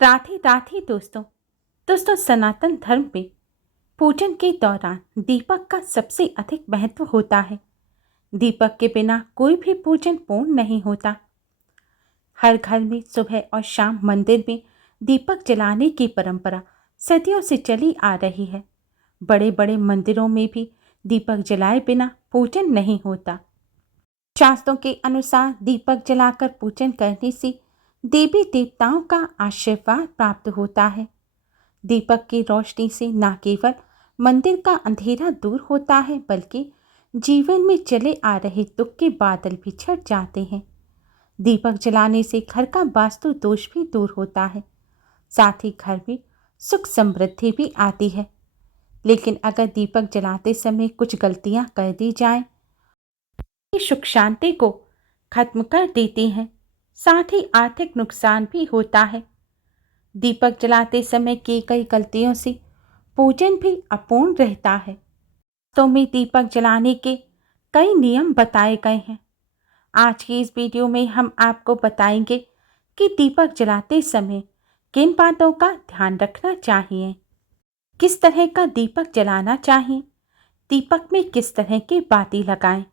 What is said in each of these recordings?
राधे राधे दोस्तों सनातन धर्म में पूजन के दौरान दीपक का सबसे अधिक महत्व होता है। दीपक के बिना कोई भी पूजन पूर्ण नहीं होता। हर घर में सुबह और शाम मंदिर में दीपक जलाने की परंपरा सदियों से चली आ रही है। बड़े बड़े मंदिरों में भी दीपक जलाए बिना पूजन नहीं होता। शास्त्रों के अनुसार दीपक जलाकर पूजन करने से देवी देवताओं का आशीर्वाद प्राप्त होता है। दीपक की रोशनी से न केवल मंदिर का अंधेरा दूर होता है, बल्कि जीवन में चले आ रहे दुख के बादल भी छट जाते हैं। दीपक जलाने से घर का वास्तु दोष भी दूर होता है, साथ ही घर में सुख समृद्धि भी आती है। लेकिन अगर दीपक जलाते समय कुछ गलतियां कर दी जाएं, ये सुख शांति को खत्म कर देती हैं, साथ ही आर्थिक नुकसान भी होता है। दीपक जलाते समय की गई गलतियों से पूजन भी अपूर्ण रहता है। तो में दीपक जलाने के कई नियम बताए गए हैं। आज की इस वीडियो में हम आपको बताएंगे कि दीपक जलाते समय किन बातों का ध्यान रखना चाहिए, किस तरह का दीपक जलाना चाहिए, दीपक में किस तरह की बाती लगाएं,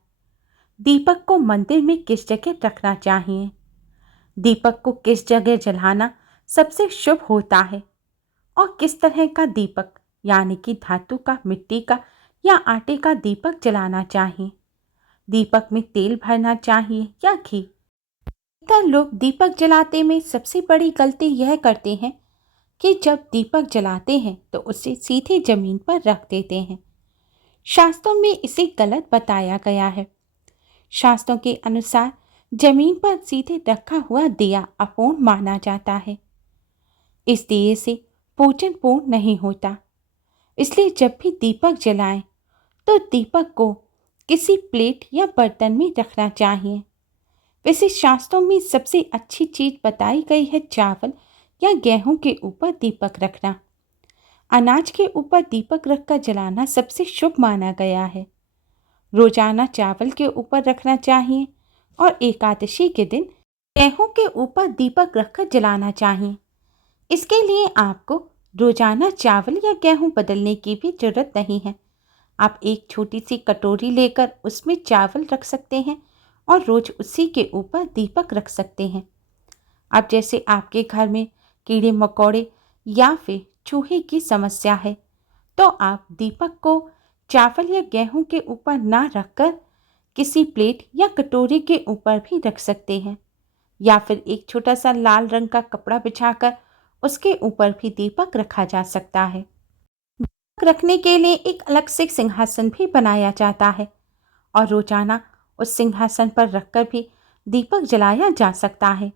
दीपक को मंदिर में किस जगह रखना चाहिए, दीपक को किस जगह जलाना सबसे शुभ होता है और किस तरह का दीपक यानी कि धातु का, मिट्टी का या आटे का दीपक जलाना चाहिए, दीपक में तेल भरना चाहिए या घी। अधिकतर लोग दीपक जलाते में सबसे बड़ी गलती यह करते हैं कि जब दीपक जलाते हैं तो उसे सीधे जमीन पर रख देते हैं। शास्त्रों में इसे गलत बताया गया है। शास्त्रों के अनुसार जमीन पर सीधे रखा हुआ दिया अपूर्ण माना जाता है। इस दिए से पूजन पूर्ण नहीं होता। इसलिए जब भी दीपक जलाएं तो दीपक को किसी प्लेट या बर्तन में रखना चाहिए। वैसे शास्त्रों में सबसे अच्छी चीज बताई गई है चावल या गेहूं के ऊपर दीपक रखना। अनाज के ऊपर दीपक रखकर जलाना सबसे शुभ माना गया है। रोजाना चावल के ऊपर रखना चाहिए और एकादशी के दिन गेहूं के ऊपर दीपक रखकर जलाना चाहिए। इसके लिए आपको रोजाना चावल या गेहूं बदलने की भी जरूरत नहीं है। आप एक छोटी सी कटोरी लेकर उसमें चावल रख सकते हैं और रोज उसी के ऊपर दीपक रख सकते हैं। अब जैसे आपके घर में कीड़े मकोड़े या फिर चूहे की समस्या है, तो आप दीपक को चावल या गेहूं के ऊपर ना रखकर किसी प्लेट या कटोरी के ऊपर भी रख सकते हैं, या फिर एक छोटा सा लाल रंग का कपड़ा बिछाकर उसके ऊपर भी दीपक रखा जा सकता है। दीपक रखने के लिए एक अलग से सिंहासन भी बनाया जाता है और रोजाना उस सिंहासन पर रखकर भी दीपक जलाया जा सकता है।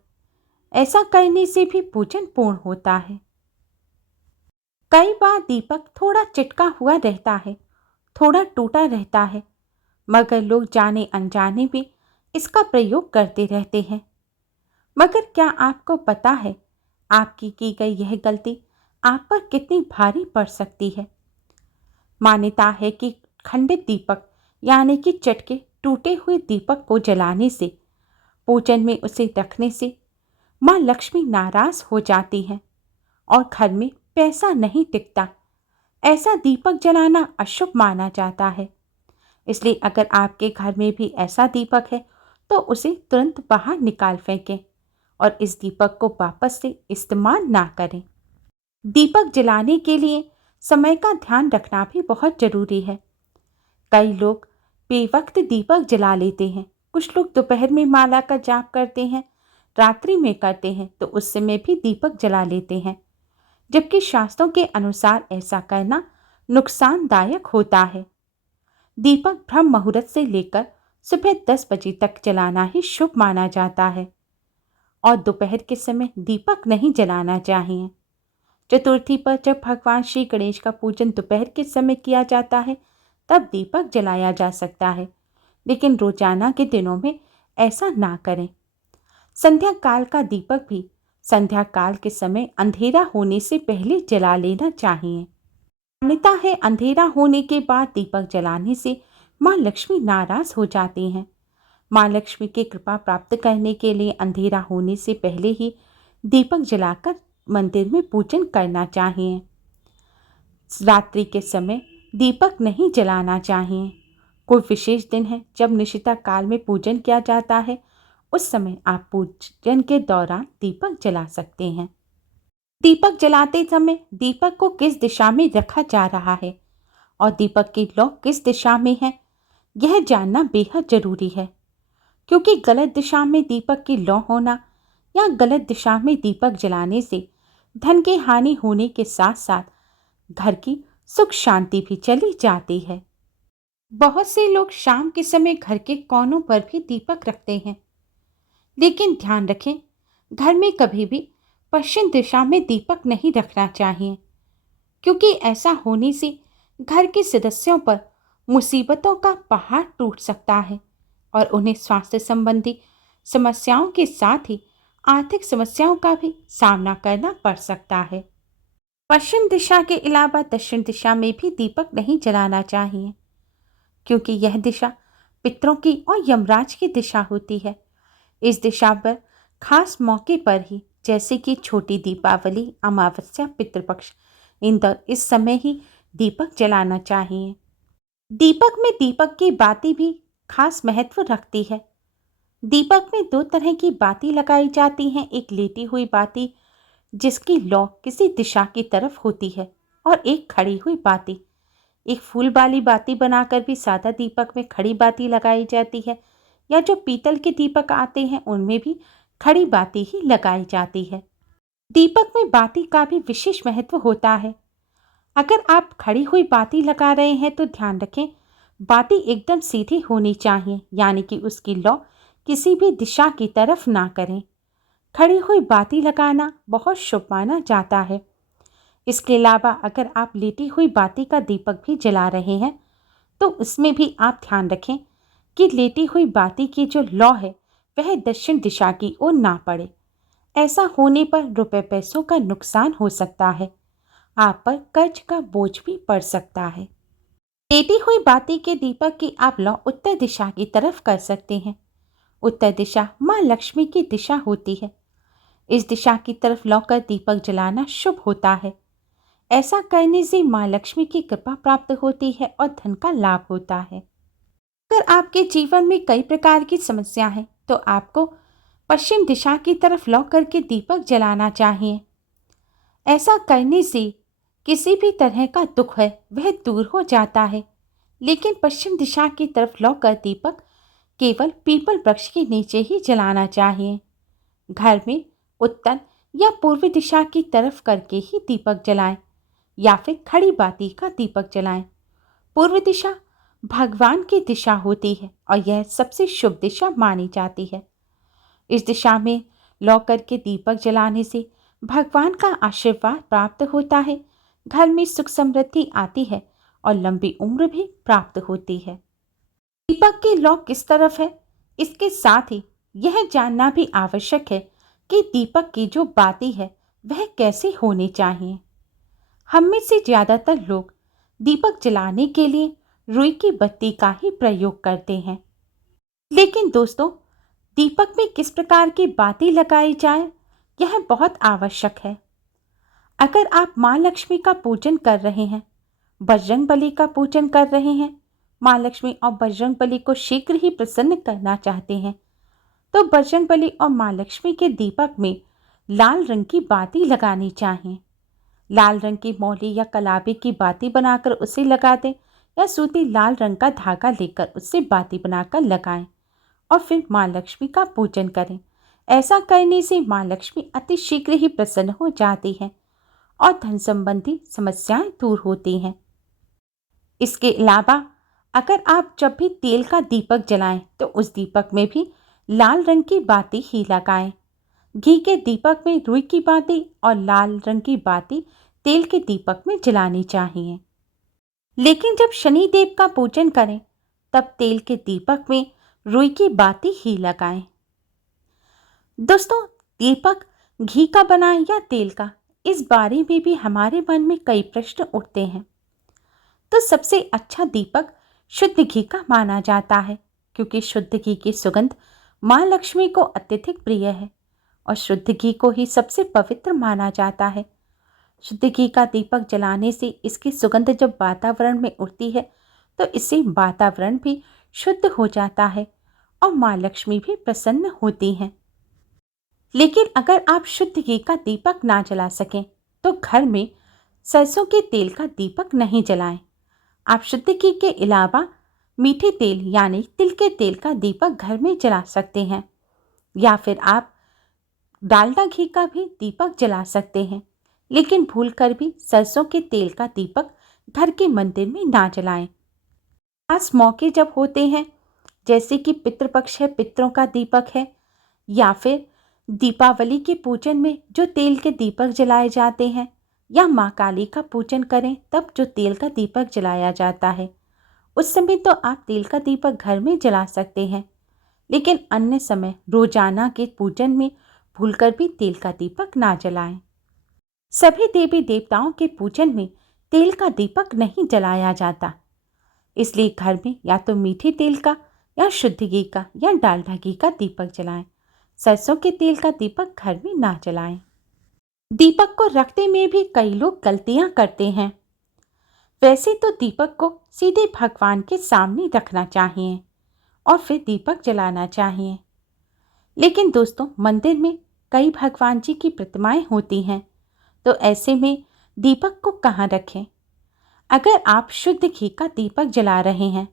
ऐसा करने से भी पूजन पूर्ण होता है। कई बार दीपक थोड़ा चिटका हुआ रहता है, थोड़ा टूटा रहता है, मगर लोग जाने अनजाने में इसका प्रयोग करते रहते हैं। मगर क्या आपको पता है आपकी की गई यह गलती आप पर कितनी भारी पड़ सकती है? मान्यता है कि खंडित दीपक यानी कि चटके टूटे हुए दीपक को जलाने से, पूजन में उसे रखने से माँ लक्ष्मी नाराज हो जाती है और घर में पैसा नहीं टिकता। ऐसा दीपक जलाना अशुभ माना जाता है। इसलिए अगर आपके घर में भी ऐसा दीपक है तो उसे तुरंत बाहर निकाल फेंकें और इस दीपक को वापस से इस्तेमाल ना करें। दीपक जलाने के लिए समय का ध्यान रखना भी बहुत जरूरी है। कई लोग बेवक्त दीपक जला लेते हैं। कुछ लोग दोपहर में माला का जाप करते हैं, रात्रि में करते हैं तो उस समय भी दीपक जला लेते हैं, जबकि शास्त्रों के अनुसार ऐसा करना नुकसानदायक होता है। दीपक ब्रह्म मुहूर्त से लेकर सुबह 10 बजे तक जलाना ही शुभ माना जाता है और दोपहर के समय दीपक नहीं जलाना चाहिए। चतुर्थी पर जब भगवान श्री गणेश का पूजन दोपहर के समय किया जाता है तब दीपक जलाया जा सकता है, लेकिन रोजाना के दिनों में ऐसा ना करें। संध्या काल का दीपक भी संध्या काल के समय अंधेरा होने से पहले जला लेना चाहिए। मान्यता है अंधेरा होने के बाद दीपक जलाने से माँ लक्ष्मी नाराज हो जाती हैं। माँ लक्ष्मी की कृपा प्राप्त करने के लिए अंधेरा होने से पहले ही दीपक जलाकर मंदिर में पूजन करना चाहिए। रात्रि के समय दीपक नहीं जलाना चाहिए। कोई विशेष दिन है जब निशिता काल में पूजन किया जाता है, उस समय आप पूजन के दौरान दीपक जला सकते हैं। दीपक जलाते समय दीपक को किस दिशा में रखा जा रहा है और दीपक की लौ किस दिशा में है, यह जानना बेहद जरूरी है, क्योंकि गलत दिशा में दीपक की लौ होना या गलत दिशा में दीपक जलाने से धन की हानि होने के साथ साथ घर की सुख शांति भी चली जाती है। बहुत से लोग शाम के समय घर के कोनों पर भी दीपक रखते हैं, लेकिन ध्यान रखें, घर में कभी भी पश्चिम दिशा में दीपक नहीं रखना चाहिए, क्योंकि ऐसा होने से घर के सदस्यों पर मुसीबतों का पहाड़ टूट सकता है और उन्हें स्वास्थ्य संबंधी समस्याओं के साथ ही आर्थिक समस्याओं का भी सामना करना पड़ सकता है। पश्चिम दिशा के अलावा दक्षिण दिशा में भी दीपक नहीं जलाना चाहिए, क्योंकि यह दिशा पितरों की और यमराज की दिशा होती है। इस दिशा पर खास मौके पर ही, जैसे कि छोटी दीपावली, अमावस्या, पितृपक्ष, इस समय ही दीपक जलाना चाहिए। दीपक में दीपक की बाती भी खास महत्व रखती है। दीपक में दो तरह की बाती लगाई जाती हैं, एक लेटी हुई बाती जिसकी लौ किसी दिशा की तरफ होती है और एक खड़ी हुई बाती। एक फूल वाली बाती बनाकर भी सादा दीपक में खड़ी बाती लगाई जाती है, या जो पीतल के दीपक आते हैं उनमें भी खड़ी बाती ही लगाई जाती है। दीपक में बाती का भी विशेष महत्व होता है। अगर आप खड़ी हुई बाती लगा रहे हैं तो ध्यान रखें, बाती एकदम सीधी होनी चाहिए, यानी कि उसकी लौ किसी भी दिशा की तरफ ना करें। खड़ी हुई बाती लगाना बहुत शुभ माना जाता है। इसके अलावा अगर आप लेटी हुई बाती का दीपक भी जला रहे हैं तो उसमें भी आप ध्यान रखें कि लेटी हुई बाती की जो लौ है वह दक्षिण दिशा की ओर ना पड़े। ऐसा होने पर रुपए पैसों का नुकसान हो सकता है, आप पर कर्ज का बोझ भी पड़ सकता है। लेटी हुई बाती के दीपक की आप लौ उत्तर दिशा की तरफ कर सकते हैं। उत्तर दिशा माँ लक्ष्मी की दिशा होती है। इस दिशा की तरफ लौ कर दीपक जलाना शुभ होता है। ऐसा करने से माँ लक्ष्मी की कृपा प्राप्त होती है और धन का लाभ होता है। अगर आपके जीवन में कई प्रकार की समस्या है तो आपको पश्चिम दिशा की तरफ लौ करके दीपक जलाना चाहिए। ऐसा करने से किसी भी तरह का दुख है वह दूर हो जाता है। लेकिन पश्चिम दिशा की तरफ लौ कर दीपक केवल पीपल वृक्ष के नीचे ही जलाना चाहिए। घर में उत्तर या पूर्व दिशा की तरफ करके ही दीपक जलाएं या फिर खड़ी बाती का दीपक जलाएं। पूर्व दिशा भगवान की दिशा होती है और यह सबसे शुभ दिशा मानी जाती है। इस दिशा में लौ करके दीपक जलाने से भगवान का आशीर्वाद प्राप्त होता है, घर में सुख समृद्धि आती है और लंबी उम्र भी प्राप्त होती है। दीपक की लौ किस तरफ है, इसके साथ ही यह जानना भी आवश्यक है कि दीपक की जो बाती है वह कैसी होनी चाहिए। हम में से ज़्यादातर लोग दीपक जलाने के लिए रुई की बत्ती का ही प्रयोग करते हैं, लेकिन दोस्तों, दीपक में किस प्रकार की बाती लगाई जाए यह बहुत आवश्यक है। अगर आप माँ लक्ष्मी का पूजन कर रहे हैं, बजरंगबली का पूजन कर रहे हैं, माँ लक्ष्मी और बजरंगबली को शीघ्र ही प्रसन्न करना चाहते हैं, तो बजरंगबली और माँ लक्ष्मी के दीपक में लाल रंग की बाती लगानी चाहिए। लाल रंग की मौली या कलाबी की बाती बनाकर उसे लगा दें या सूती लाल रंग का धागा लेकर उससे बाती बनाकर लगाएं और फिर माँ लक्ष्मी का पूजन करें। ऐसा करने से माँ लक्ष्मी अति शीघ्र ही प्रसन्न हो जाती है और धन संबंधी समस्याएं दूर होती हैं। इसके अलावा अगर आप जब भी तेल का दीपक जलाएं तो उस दीपक में भी लाल रंग की बाती ही लगाएं। घी के दीपक में रुई की बाती और लाल रंग की बाती तेल के दीपक में जलानी चाहिए। लेकिन जब शनि देव का पूजन करें तब तेल के दीपक में रुई की बाती ही लगाएं। दोस्तों, दीपक घी का बना या तेल का, इस बारे में भी हमारे मन में कई प्रश्न उठते हैं। तो सबसे अच्छा दीपक शुद्ध घी का माना जाता है, क्योंकि शुद्ध घी की सुगंध माँ लक्ष्मी को अत्यधिक प्रिय है और शुद्ध घी को ही सबसे पवित्र माना जाता है। शुद्ध घी का दीपक जलाने से इसकी सुगंध जब वातावरण में उड़ती है तो इससे वातावरण भी शुद्ध हो जाता है और माँ लक्ष्मी भी प्रसन्न होती हैं। लेकिन अगर आप शुद्ध घी का दीपक ना जला सकें तो घर में सरसों के तेल का दीपक नहीं जलाएं। आप शुद्ध घी के अलावा मीठे तेल यानी तिल के तेल का दीपक घर में जला सकते हैं, या फिर आप डालडा घी का भी दीपक जला सकते हैं। लेकिन भूलकर भी सरसों के तेल का दीपक घर के मंदिर में ना जलाएं। खास मौके जब होते हैं, जैसे कि पितृपक्ष है, पितरों का दीपक है, या फिर दीपावली के पूजन में जो तेल के दीपक जलाए जाते हैं, या माँ काली का पूजन करें तब जो तेल का दीपक जलाया जाता है, उस समय तो आप तेल का दीपक घर में जला सकते हैं। लेकिन अन्य समय रोजाना के पूजन में भूलकर भी तेल का दीपक ना जलाएं। सभी देवी देवताओं के पूजन में तेल का दीपक नहीं जलाया जाता, इसलिए घर में या तो मीठे तेल का या शुद्ध घी का या डालडा घी का दीपक जलाएं। सरसों के तेल का दीपक घर में ना जलाएं। दीपक को रखते में भी कई लोग गलतियां करते हैं। वैसे तो दीपक को सीधे भगवान के सामने रखना चाहिए और फिर दीपक जलाना चाहिए। लेकिन दोस्तों, मंदिर में कई भगवान जी की प्रतिमाएं होती हैं, तो ऐसे में दीपक को कहाँ रखें? अगर आप शुद्ध घी का दीपक जला रहे हैं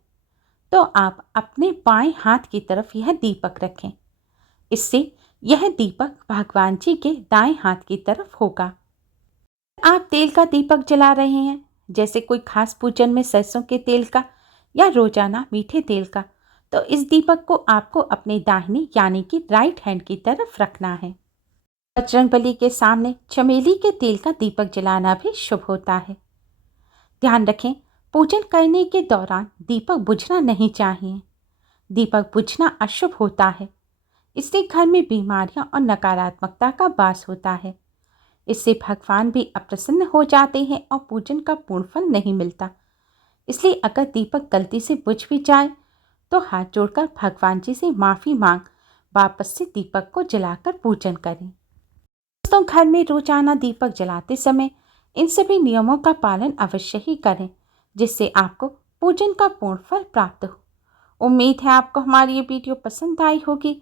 तो आप अपने बाएं हाथ की तरफ यह दीपक रखें। इससे यह दीपक भगवान जी के दाएं हाथ की तरफ होगा। आप तेल का दीपक जला रहे हैं, जैसे कोई खास पूजन में सरसों के तेल का या रोजाना मीठे तेल का, तो इस दीपक को आपको अपने दाहिनी यानी कि राइट हैंड की तरफ रखना है। बजरंगबली के सामने चमेली के तेल का दीपक जलाना भी शुभ होता है। ध्यान रखें, पूजन करने के दौरान दीपक बुझना नहीं चाहिए। दीपक बुझना अशुभ होता है। इससे घर में बीमारियां और नकारात्मकता का वास होता है। इससे भगवान भी अप्रसन्न हो जाते हैं और पूजन का पूर्ण फल नहीं मिलता। इसलिए अगर दीपक गलती से बुझ भी जाए तो हाथ जोड़कर भगवान जी से माफ़ी मांग वापस से दीपक को जलाकर पूजन करें। दोस्तों, घर में रोजाना दीपक जलाते समय इन सभी नियमों का पालन अवश्य ही करें, जिससे आपको पूजन का पूर्ण फल प्राप्त हो। उम्मीद है आपको हमारी ये वीडियो पसंद आई होगी।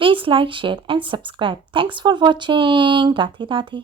Please like, share and subscribe. Thanks for watching. Radhe Radhe.